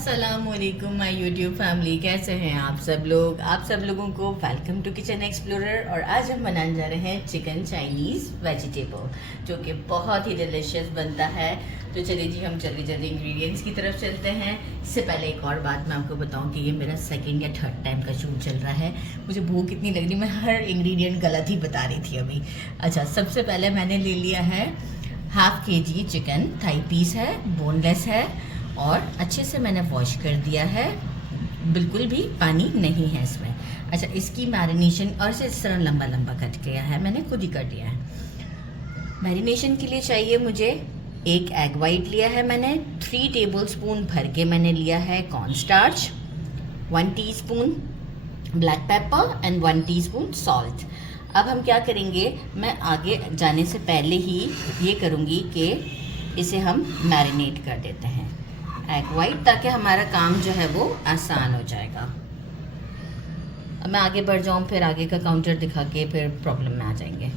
अस्सलामुअलैकुम my YouTube family, कैसे हैं आप सब लोग। आप सब लोगों को वेलकम टू किचन एक्सप्लोरर। और आज हम बनाने जा रहे हैं चिकन चाइनीज़ वेजिटेबल, जो कि बहुत ही डिलीशियस बनता है। तो चलिए जी, हम जल्दी जल्दी इंग्रेडिएंट्स की तरफ चलते हैं। इससे पहले एक और बात मैं आपको बताऊं कि ये मेरा सेकंड या थर्ड टाइम का शूट चल रहा है। मुझे भूख इतनी लग रही, मैं हर इंग्रेडिएंट गलत ही बता रही थी अभी। अच्छा, सबसे पहले मैंने ले लिया है half kg chicken, thigh piece है, बोनलेस है और अच्छे से मैंने वॉश कर दिया है, बिल्कुल भी पानी नहीं है इसमें। अच्छा, इसकी मैरिनेशन और इस तरह लंबा लंबा कट किया है, मैंने खुद ही कर दिया है। मैरिनेशन के लिए चाहिए मुझे एक एग वाइट लिया है मैंने, 3 टेबलस्पून भर के मैंने लिया है corn starch, 1 teaspoon black pepper and 1 teaspoon salt. अब हम क्या करेंगे, मैं आगे जाने से पहले ही ये करूँगी कि इसे हम मैरिनेट कर देते हैं एग वाइट, ताकि हमारा काम जो है वो आसान हो जाएगा। अब मैं आगे बढ़ जाऊँ, फिर आगे का काउंटर दिखा के फिर प्रॉब्लम में आ जाएंगे।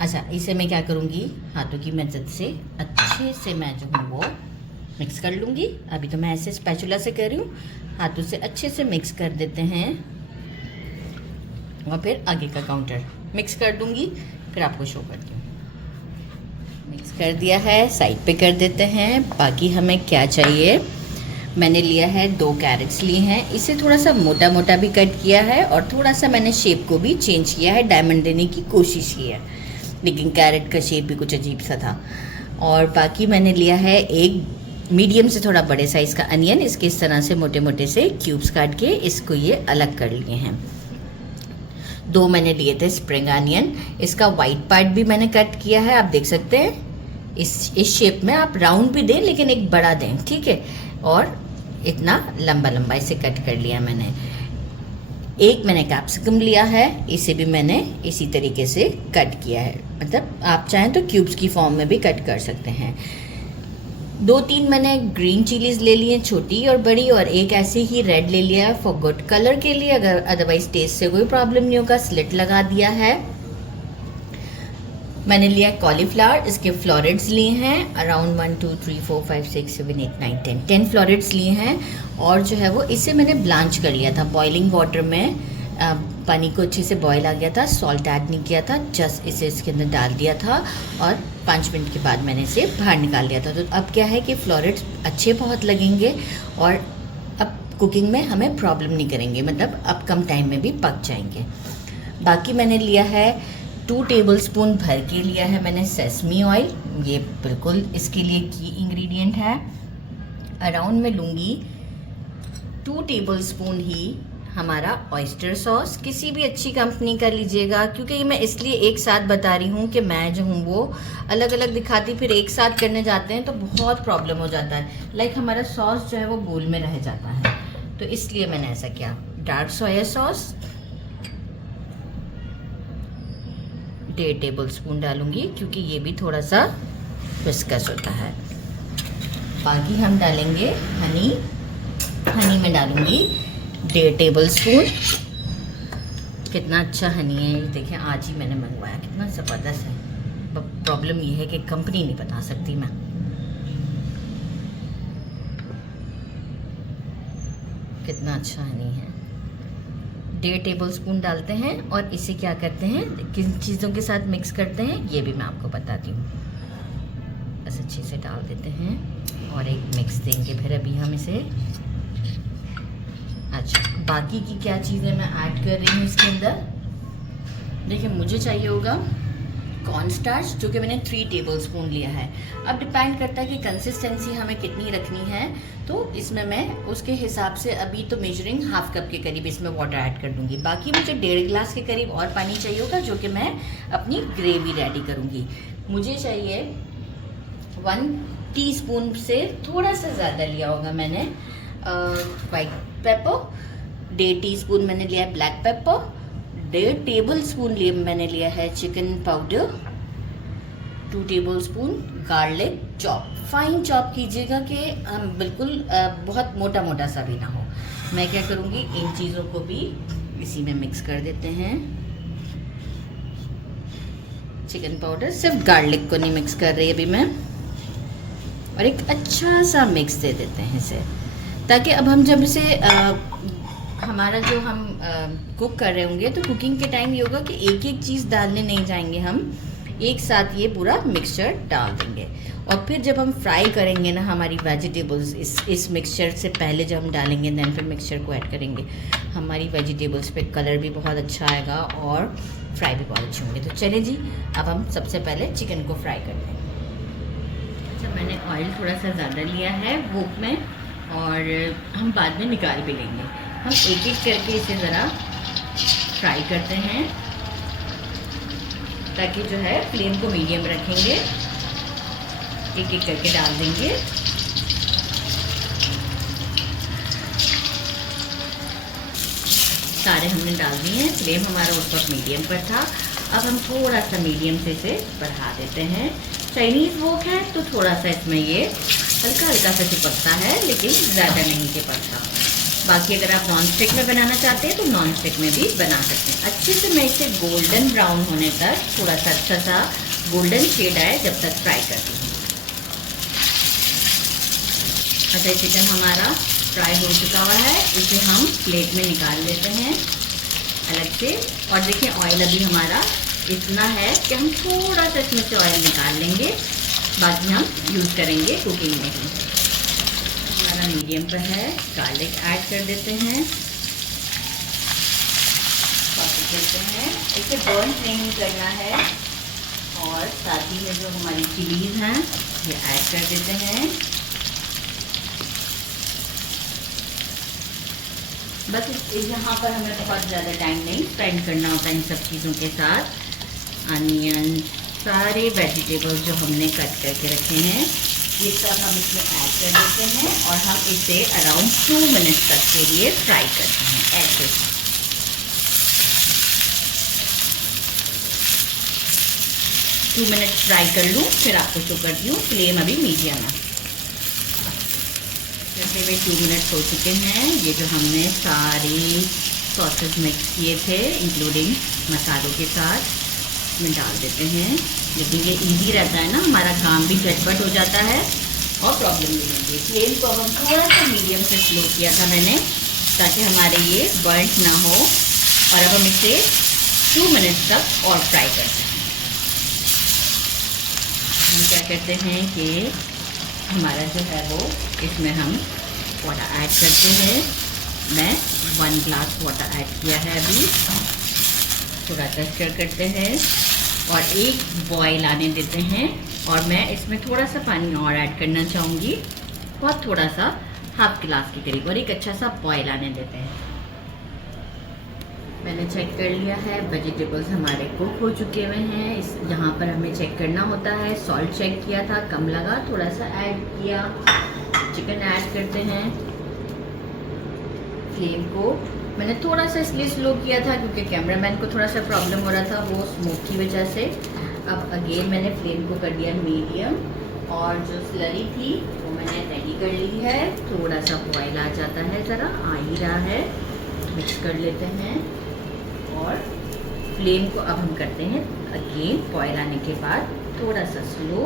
अच्छा, इसे मैं क्या करूँगी, हाथों की मदद से अच्छे से मैं जो हूँ वो मिक्स कर लूँगी। अभी तो मैं ऐसे स्पैचुला से कर रही हूँ, हाथों से अच्छे से मिक्स कर देते हैं और फिर आगे का काउंटर मिक्स कर दूँगी, फिर आपको शो करती हूँ। मिक्स कर दिया है, साइड पे कर देते हैं। बाकी हमें क्या चाहिए, मैंने लिया है 2 कैरेट्स लिए हैं, इसे थोड़ा सा मोटा मोटा भी कट किया है और थोड़ा सा मैंने शेप को भी चेंज किया है, डायमंड देने की कोशिश की है, लेकिन कैरेट का शेप भी कुछ अजीब सा था। और बाकी मैंने लिया है एक मीडियम से थोड़ा बड़े साइज़ का अनियन, इसके इस तरह से मोटे मोटे से क्यूब्स काट के इसको ये अलग कर लिए हैं। 2 मैंने लिए थे स्प्रिंग अनियन, इसका वाइट पार्ट भी मैंने कट किया है, आप देख सकते हैं। इस शेप में आप राउंड भी दें, लेकिन एक बड़ा दें, ठीक है। और इतना लंबा लंबा इसे कट कर लिया मैंने। एक मैंने कैप्सिकम लिया है, इसे भी मैंने इसी तरीके से कट किया है, मतलब आप चाहें तो क्यूब्स की फॉर्म में भी कट कर सकते हैं। 2-3 मैंने ग्रीन चिलीज ले ली हैं, छोटी और बड़ी, और एक ऐसे ही रेड ले लिया है फॉर गुड कलर के लिए, अगर अदरवाइज टेस्ट से कोई प्रॉब्लम नहीं होगा। स्लिट लगा दिया है। मैंने लिया कॉलीफ्लावर, इसके फ्लोरेट्स लिए हैं अराउंड 1 2 3 4 5 6 7 8 9 10 फ्लोरेट्स लिए हैं। और जो है वो इसे मैंने ब्लांच कर लिया था बॉइलिंग वाटर में, पानी को अच्छे से बॉयल आ गया था, सॉल्ट ऐड नहीं किया था, जस्ट इसे इसके अंदर डाल दिया था और 5 मिनट के बाद मैंने इसे बाहर निकाल दिया था। तो अब क्या है कि फ्लोरेट्स अच्छे बहुत लगेंगे और अब कुकिंग में हमें प्रॉब्लम नहीं करेंगे, मतलब अब कम टाइम में भी पक जाएंगे। बाकी मैंने लिया है 2 टेबलस्पून भर के लिया है मैंने सेसमी ऑयल, ये बिल्कुल इसके लिए की इंग्रेडिएंट है। अराउंड में लूँगी 2 टेबलस्पून ही हमारा ऑयस्टर सॉस, किसी भी अच्छी कंपनी का लीजिएगा, क्योंकि मैं इसलिए एक साथ बता रही हूँ कि मैं जो हूँ वो अलग अलग दिखाती, फिर एक साथ करने जाते हैं तो बहुत प्रॉब्लम हो जाता है, लाइक हमारा सॉस जो है वो बोल में रह जाता है, तो इसलिए मैंने ऐसा किया। डार्क सोया सॉस 1.5 टेबलस्पून डालूंगी, क्योंकि ये भी थोड़ा सा विस्कस होता है। बाकी हम डालेंगे हनी, हनी में डालूंगी 1.5 टेबलस्पून। कितना अच्छा हनी है, ये देखिए आज ही मैंने मंगवाया, कितना ज़बरदस्त है। प्रॉब्लम ये है कि कंपनी नहीं बता सकती मैं। कितना अच्छा हनी है। 1.5 टेबलस्पून डालते हैं और इसे क्या करते हैं, किन चीज़ों के साथ मिक्स करते हैं ये भी मैं आपको बताती हूँ। बस अच्छे से डाल देते हैं और एक मिक्स देंगे फिर अभी हम इसे। अच्छा, बाकी की क्या चीज़ें मैं ऐड कर रही हूँ इसके अंदर, देखिए मुझे चाहिए होगा कॉर्न स्टार्च, जो कि मैंने 3 टेबलस्पून लिया है। अब डिपेंड करता है कि कंसिस्टेंसी हमें कितनी रखनी है, तो इसमें मैं उसके हिसाब से अभी तो मेजरिंग हाफ कप के करीब इसमें वाटर ऐड कर दूंगी। बाकी मुझे 1.5 गिलास के करीब और पानी चाहिए होगा, जो कि मैं अपनी ग्रेवी रेडी करूँगी। मुझे चाहिए 1 टीस्पून से थोड़ा सा ज़्यादा लिया होगा मैंने वाइट पेपर, 1.5 टीस्पून मैंने लिया है ब्लैक पेपर, 1.5 टेबलस्पून मैंने लिया है chicken powder, 2 tablespoon garlic chop, fine chop कीजिएगा कि हम बिल्कुल बहुत मोटा मोटा सा भी ना हो। मैं क्या करूँगी, इन चीज़ों को भी इसी में मिक्स कर देते हैं। चिकन पाउडर, सिर्फ गार्लिक को नहीं मिक्स कर रही अभी मैं, और एक अच्छा सा मिक्स दे देते हैं इसे, ताकि अब हम जब इसे हमारा जो हम कुक कर रहे होंगे तो कुकिंग के टाइम ये होगा कि एक एक चीज़ डालने नहीं जाएंगे, हम एक साथ ये पूरा मिक्सचर डाल देंगे। और फिर जब हम फ्राई करेंगे ना हमारी वेजिटेबल्स, इस मिक्सचर से पहले जब हम डालेंगे देन फिर मिक्सचर को ऐड करेंगे, हमारी वेजिटेबल्स पे कलर भी बहुत अच्छा आएगा और फ्राई भी बहुत अच्छे होंगे। तो चलें जी, अब हम सबसे पहले चिकन को फ्राई करते हैं। अच्छा, मैंने ऑयल थोड़ा सा ज़्यादा लिया है वोक में, और हम बाद में निकाल भी लेंगे। हम एक एक करके इसे ज़रा फ्राई करते हैं, ताकि जो है फ्लेम को मीडियम रखेंगे, एक एक करके डाल देंगे। सारे हमने डाल दिए हैं, फ्लेम हमारा उस वक्त मीडियम पर था। अब हम थोड़ा सा मीडियम से इसे बढ़ा देते हैं। चाइनीज़ वोक है तो थोड़ा सा इसमें ये हल्का हल्का सा चिपकता है, लेकिन ज़्यादा नहीं चिपकता। बाकी अगर आप नॉन स्टिक में बनाना चाहते हैं तो नॉन स्टिक में भी बना सकते हैं। अच्छे से मैं इसे गोल्डन ब्राउन होने तक, थोड़ा सा अच्छा सा गोल्डन शेड आए जब तक फ्राई करती हूँ। अच्छा, चिकन हमारा फ्राई हो चुका हुआ है, इसे हम प्लेट में निकाल लेते हैं अलग से। और देखिए ऑयल अभी हमारा इतना है कि हम थोड़ा सा इसमें से ऑयल निकाल लेंगे, बाकी हम यूज़ करेंगे कुकिंग में ही। हमारा मीडियम पर है, गार्लिक ऐड कर देते हैं, देते हैं। इसे बर्न नहीं करना है। और साथ ही में जो हमारी चिलीज़ हैं ये ऐड कर देते हैं। बस यहाँ पर हमें बहुत ज़्यादा टाइम नहीं स्पेंड करना होता इन सब चीज़ों के साथ। अनियन, सारे वेजिटेबल्स जो हमने कट करके रखे हैं ये सब हम इसमें ऐड कर देते हैं, और हम इसे अराउंड 2 मिनट तक के लिए फ्राई करते हैं ऐसे। 2 मिनट फ्राई कर लूँ, फिर आपको शो करती हूँ। फ्लेम अभी मीडियम है। जैसे वे 2 मिनट हो चुके हैं, ये जो हमने सारे सॉसेस मिक्स किए थे इंक्लूडिंग मसालों के साथ में डाल देते हैं। लेकिन ये इजी रहता है ना, हमारा काम भी झटपट हो जाता है और प्रॉब्लम नहीं होती। फ्लेम को हम थोड़ा सा मीडियम से स्लो किया था मैंने, ताकि हमारे ये बर्न ना हो। और अब हम इसे 2 मिनट तक और फ्राई करते हैं। हम क्या करते हैं कि हमारा जो है वो इसमें हम वाटर ऐड करते हैं। मैं 1 ग्लास वाटर ऐड किया है अभी। थोड़ा स्टर करते हैं और एक बॉयल आने देते हैं। और मैं इसमें थोड़ा सा पानी और ऐड करना चाहूँगी, बहुत थोड़ा सा, हाफ गिलास के करीब, और एक अच्छा सा बॉयल आने देते हैं। मैंने चेक कर लिया है, वेजिटेबल्स हमारे कुक हो चुके हुए हैं। इस यहाँ पर हमें चेक करना होता है। सॉल्ट चेक किया था, कम लगा, थोड़ा सा ऐड किया। चिकन ऐड करते हैं। फ्लेम को मैंने थोड़ा सा इसलिए स्लो किया था क्योंकि कैमरामैन को थोड़ा सा प्रॉब्लम हो रहा था वो स्मोक की वजह से। अब अगेन मैंने फ्लेम को कर दिया मीडियम, और जो स्लरी थी वो मैंने रेडी कर ली है। थोड़ा सा बॉयल आ जाता है, ज़रा आ ही रहा है, मिक्स कर लेते हैं। और फ्लेम को अब हम करते हैं अगेन बॉयल आने के बाद थोड़ा सा स्लो,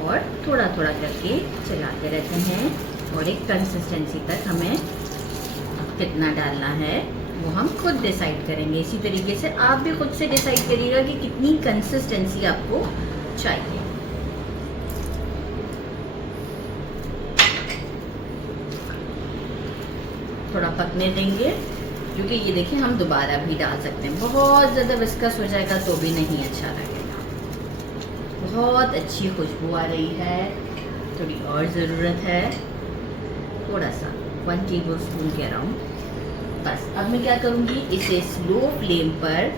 और थोड़ा थोड़ा करके चलाते रहते हैं। और एक कंसिस्टेंसी तक हमें कितना डालना है वो हम खुद डिसाइड करेंगे। इसी तरीके से आप भी खुद से डिसाइड करिएगा कि कितनी कंसिस्टेंसी आपको चाहिए। थोड़ा पकने देंगे, क्योंकि ये देखिए हम दोबारा भी डाल सकते हैं। बहुत ज़्यादा विस्कस हो जाएगा तो भी नहीं अच्छा लगेगा। बहुत अच्छी खुशबू आ रही है, थोड़ी और ज़रूरत है, थोड़ा सा 1 टेबलस्पून के अराउंड। बस अब मैं क्या करूँगी, इसे स्लो फ्लेम पर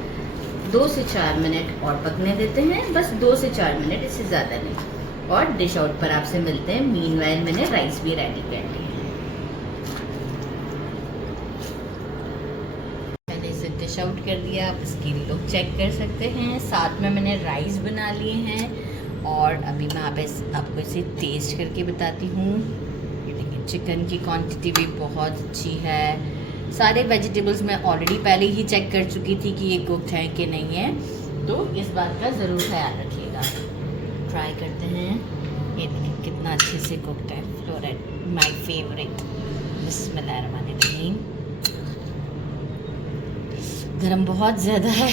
2 से 4 मिनट और पकने देते हैं। बस 2 से 4 मिनट, इससे ज़्यादा नहीं। और डिश आउट पर आपसे मिलते हैं। मीनवाइल मैंने राइस भी रेडी कर ली है। मैंने इसे डिश आउट कर दिया, आप इसकी लुक चेक कर सकते हैं। साथ में मैंने राइस बना लिए हैं, और अभी मैं आपको इसे टेस्ट करके बताती हूँ। ये देखिए चिकन की क्वांटिटी भी बहुत अच्छी है। सारे वेजिटेबल्स मैं ऑलरेडी पहले ही चेक कर चुकी थी कि ये कुक्ड है कि नहीं है, तो इस बात का ज़रूर ख्याल रखिएगा। ट्राई करते हैं। ये देखिए कितना अच्छे से कुकड है फ्लोरेट, माय फेवरेट। बिस्मिल्लाहिर्रहमानिर्रहीम। गरम बहुत ज़्यादा है।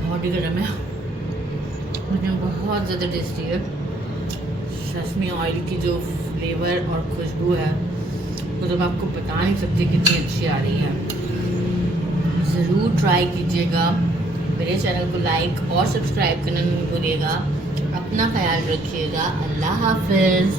बहुत ही गरम है लेकिन बहुत ज़्यादा टेस्टी है। सेसमी ऑयल की जो फ्लेवर और खुशबू है वो तो मैं आपको बता नहीं सकती कितनी अच्छी आ रही है। ज़रूर ट्राई कीजिएगा। मेरे चैनल को लाइक और सब्सक्राइब करना नहीं भूलिएगा। अपना ख्याल रखिएगा। अल्लाह हाफिज़।